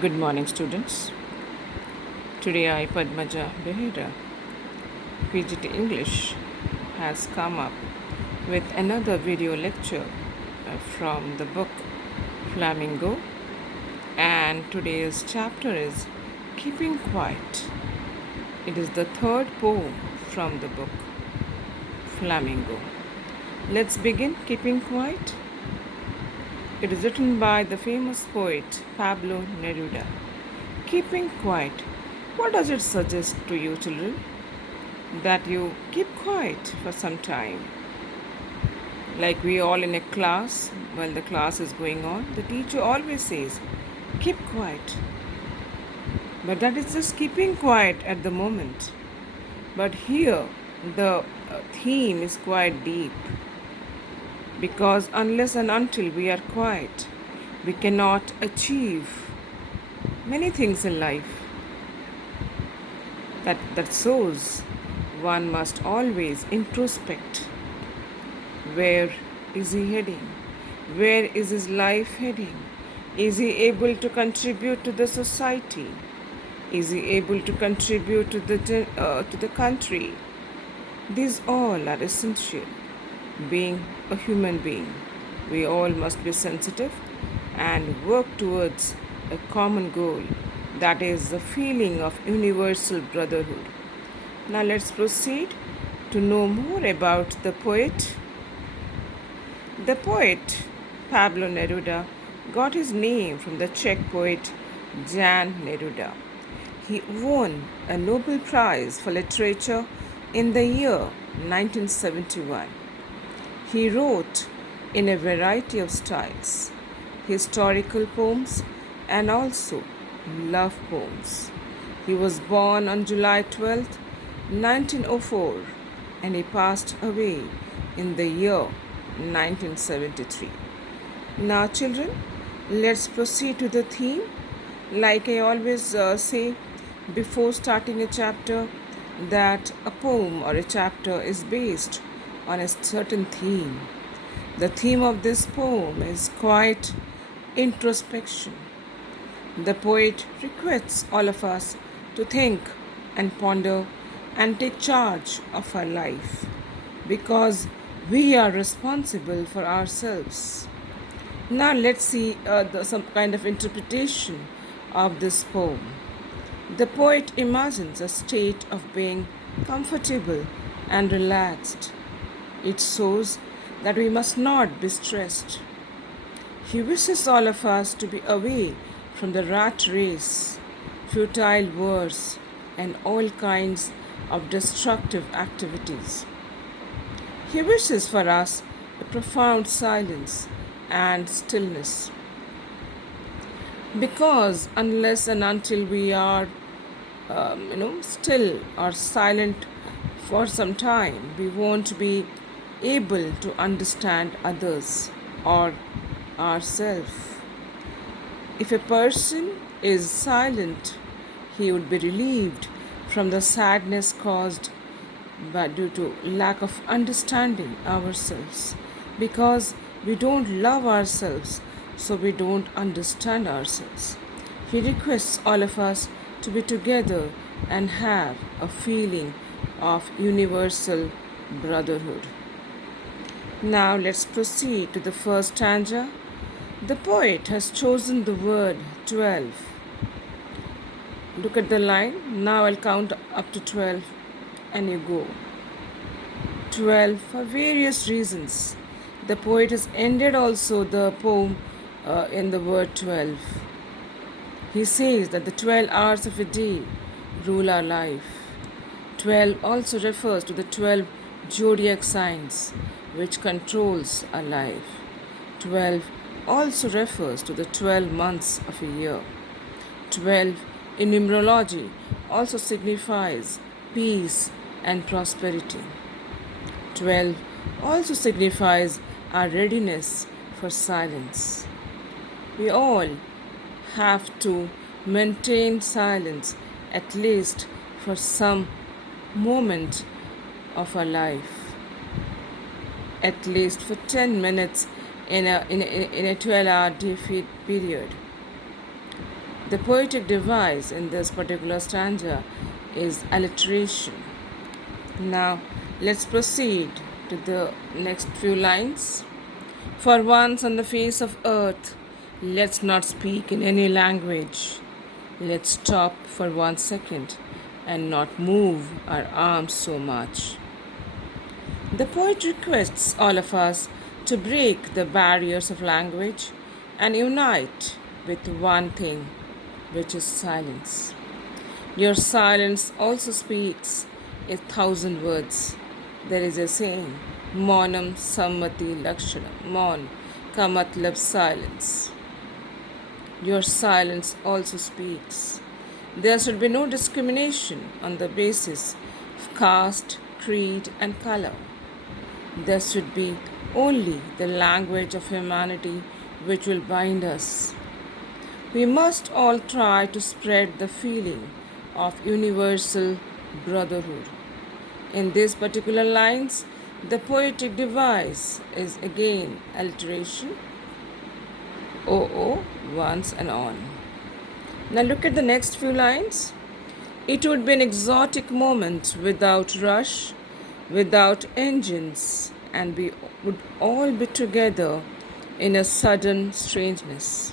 Good morning, students. Today I, Padmaja Behera, PGT English, has come up with another video lecture from the book Flamingo, and today's chapter is Keeping Quiet. It is the third poem from the book Flamingo. Let's begin Keeping Quiet. It is written by the famous poet Pablo Neruda. Keeping quiet. What does it suggest to you, children? That you keep quiet for some time. Like we all in a class, while the class is going on, the teacher always says, keep quiet. But that is just keeping quiet at the moment. But here, the theme is quite deep. Because unless and until we are quiet, we cannot achieve many things in life. That shows one must always introspect. Where is he heading? Where is his life heading? Is he able to contribute to the society? Is he able to contribute to the country? These all are essential. Being a human being, we all must be sensitive and work towards a common goal, that is the feeling of universal brotherhood. Now let's proceed to know more about the poet. The poet Pablo Neruda got his name from the Czech poet Jan Neruda. He won a Nobel Prize for Literature in the year 1971. He wrote in a variety of styles, historical poems and also love poems. He was born on July 12, 1904, and he passed away in the year 1973. Now, children, let's proceed to the theme. Like I always say before starting a chapter, that a poem or a chapter is based on a certain theme. The theme of this poem is quiet introspection. The poet requests all of us to think and ponder and take charge of our life because we are responsible for ourselves. Now let's see some kind of interpretation of this poem. The poet imagines a state of being comfortable and relaxed. It shows that we must not be stressed. He wishes all of us to be away from the rat race, futile wars, and all kinds of destructive activities. He wishes for us a profound silence and stillness. Because unless and until we are, still or silent for some time, we won't be able to understand others or ourselves. If a person is silent, he would be relieved from the sadness caused due to lack of understanding ourselves, because we don't love ourselves, so we don't understand ourselves. He requests all of us to be together and have a feeling of universal brotherhood. Now let's proceed to the first stanza. The poet has chosen the word 12. Look at the line. Now I'll count up to 12 and you go. 12 for various reasons. The poet has ended also the poem in the word 12. He says that the 12 hours of a day rule our life. 12 also refers to the 12 zodiac signs which controls our life. 12 also refers to the 12 months of a year. 12 in numerology also signifies peace and prosperity. 12 also signifies our readiness for silence. We all have to maintain silence at least for some moment of our life, at least for 10 minutes in a 12-hour day period. The poetic device in this particular stanza is alliteration. Now, let's proceed to the next few lines. For once on the face of earth, let's not speak in any language. Let's stop for 1 second and not move our arms so much. The poet requests all of us to break the barriers of language and unite with one thing, which is silence. Your silence also speaks 1,000 words. There is a saying, Maunam Sammati Lakshanam. Maun ka matlab silence. Your silence also speaks. There should be no discrimination on the basis of caste, creed, and color. There should be only the language of humanity which will bind us. We must all try to spread the feeling of universal brotherhood. In these particular lines, the poetic device is again alliteration. Oh, once and on. Now look at the next few lines. It would be an exotic moment without rush, without engines, and we would all be together in a sudden strangeness.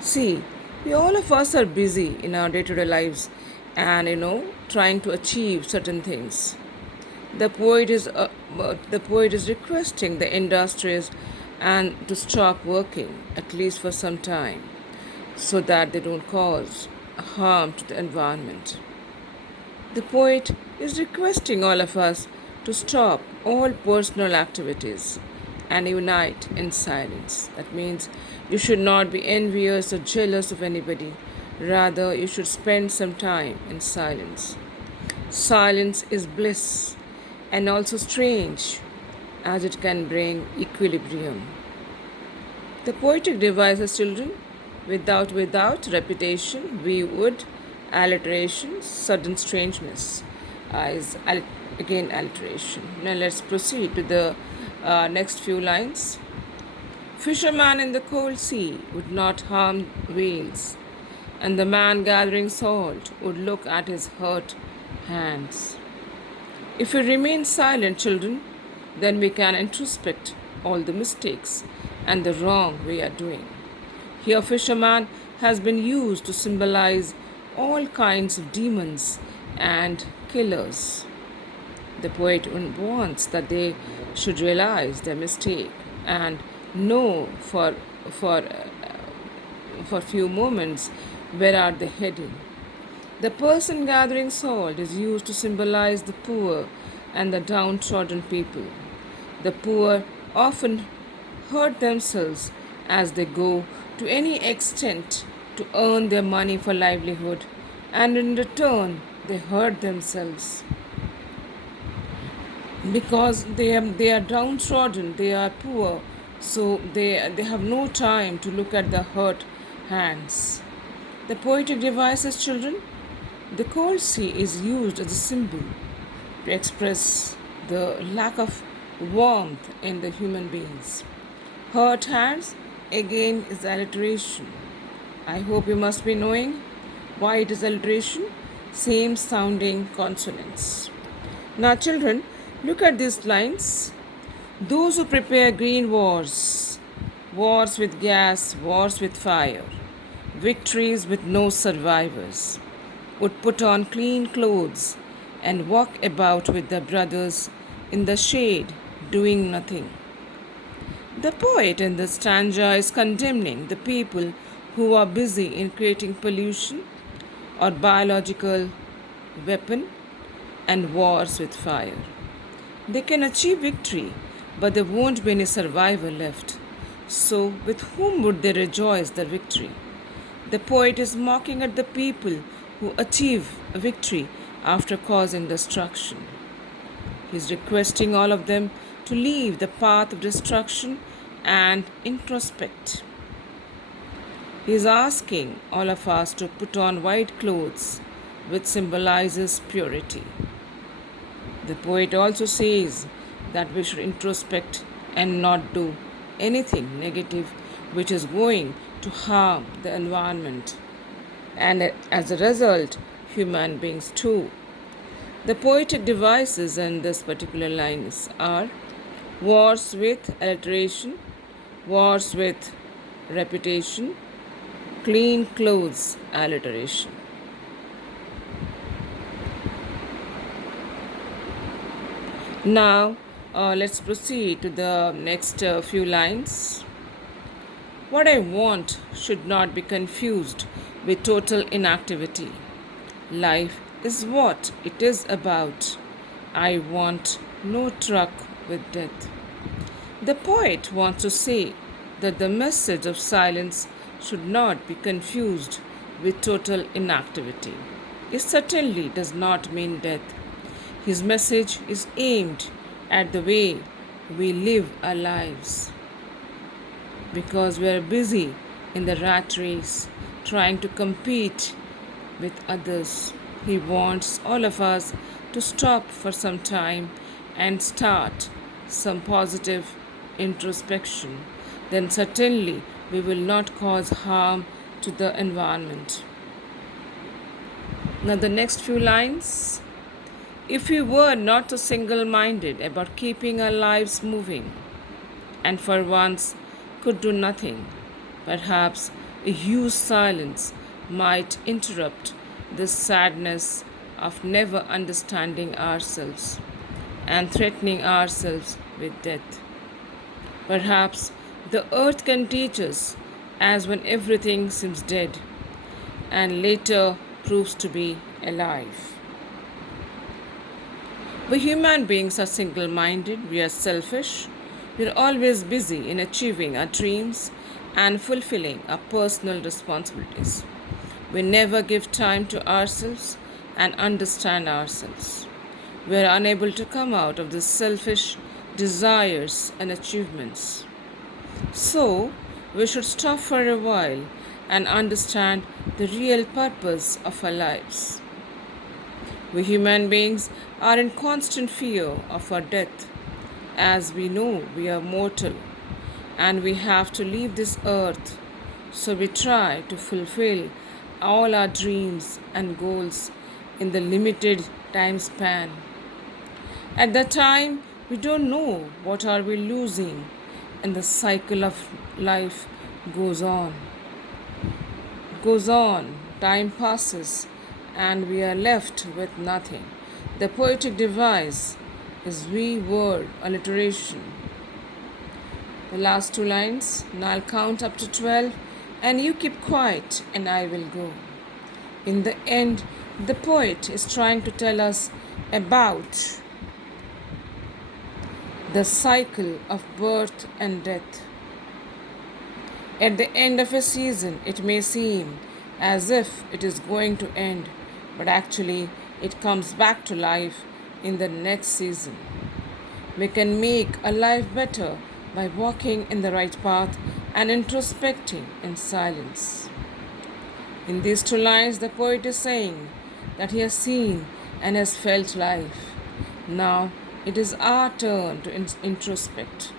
See, we all of us are busy in our day-to-day lives and trying to achieve certain things. The poet is requesting the industries and to stop working at least for some time so that they don't cause harm to the environment. The poet is requesting all of us to stop all personal activities and unite in silence. That means you should not be envious or jealous of anybody. Rather, you should spend some time in silence. Silence is bliss and also strange as it can bring equilibrium. The poetic devices, children, without repetition, we would, alliteration, sudden strangeness is again alliteration. Now let's proceed to the next few lines. Fisherman in the cold sea would not harm whales, and the man gathering salt would look at his hurt hands. If we remain silent, children, then we can introspect all the mistakes and the wrong we are doing. Here, fisherman has been used to symbolize all kinds of demons and killers. The poet wants that they should realize their mistake and know for few moments where are they heading. The person gathering salt is used to symbolize the poor and the downtrodden people. The poor often hurt themselves as they go to any extent to earn their money for livelihood, and in return they hurt themselves because they are downtrodden, they are poor, so they have no time to look at the hurt hands. The poetic devices, children, the cold sea is used as a symbol to express the lack of warmth in the human beings. Hurt hands again is alliteration. I hope you must be knowing why it is alliteration. Same sounding consonants. Now, children, look at these lines. Those who prepare green wars, wars with gas, wars with fire, victories with no survivors, would put on clean clothes and walk about with their brothers in the shade, doing nothing. The poet in this stanza is condemning the people who are busy in creating pollution or biological weapon and wars with fire. They can achieve victory, but there won't be any survivor left. So, with whom would they rejoice their victory? The poet is mocking at the people who achieve a victory after causing destruction. He is requesting all of them to leave the path of destruction and introspect. He is asking all of us to put on white clothes, which symbolizes purity. The poet also says that we should introspect and not do anything negative which is going to harm the environment, and as a result, human beings too. The poetic devices in this particular lines are wars with alliteration, wars with reputation, clean clothes alliteration. Now, let's proceed to the next few lines. What I want should not be confused with total inactivity. Life is what it is about. I want no truck with death. The poet wants to say that the message of silence should not be confused with total inactivity. It certainly does not mean death. His message is aimed at the way we live our lives, because we are busy in the rat race trying to compete with others. He wants all of us to stop for some time and start some positive introspection. Then certainly we will not cause harm to the environment. Now, the next few lines. If we were not so single minded about keeping our lives moving, and for once could do nothing, perhaps a huge silence might interrupt this sadness of never understanding ourselves and threatening ourselves with death. Perhaps the earth can teach us as when everything seems dead and later proves to be alive. We human beings are single minded, we are selfish, we are always busy in achieving our dreams and fulfilling our personal responsibilities. We never give time to ourselves and understand ourselves. We are unable to come out of these selfish desires and achievements. So, we should stop for a while and understand the real purpose of our lives. We human beings are in constant fear of our death, as we know we are mortal and we have to leave this earth. So we try to fulfill all our dreams and goals in the limited time span. At that time, we don't know what are we losing, and the cycle of life goes on. Goes on, time passes, and we are left with nothing. The poetic device is we word alliteration. The last two lines. Now I'll count up to 12 and you keep quiet and I will go. In the end, the poet is trying to tell us about the cycle of birth and death. At the end of a season, it may seem as if it is going to end, but actually it comes back to life in the next season. We can make a life better by walking in the right path and introspecting in silence. In these two lines, the poet is saying that he has seen and has felt life. Now it is our turn to introspect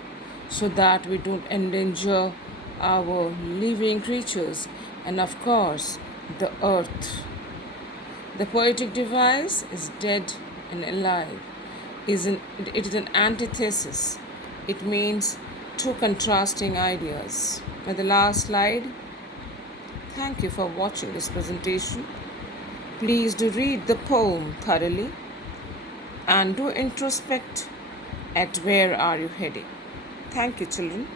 so that we don't endanger our living creatures and, of course, the earth. The poetic device is dead and alive. It is an antithesis. It means two contrasting ideas. And the last slide. Thank you for watching this presentation. Please do read the poem thoroughly and do introspect at where are you heading. Thank you, children.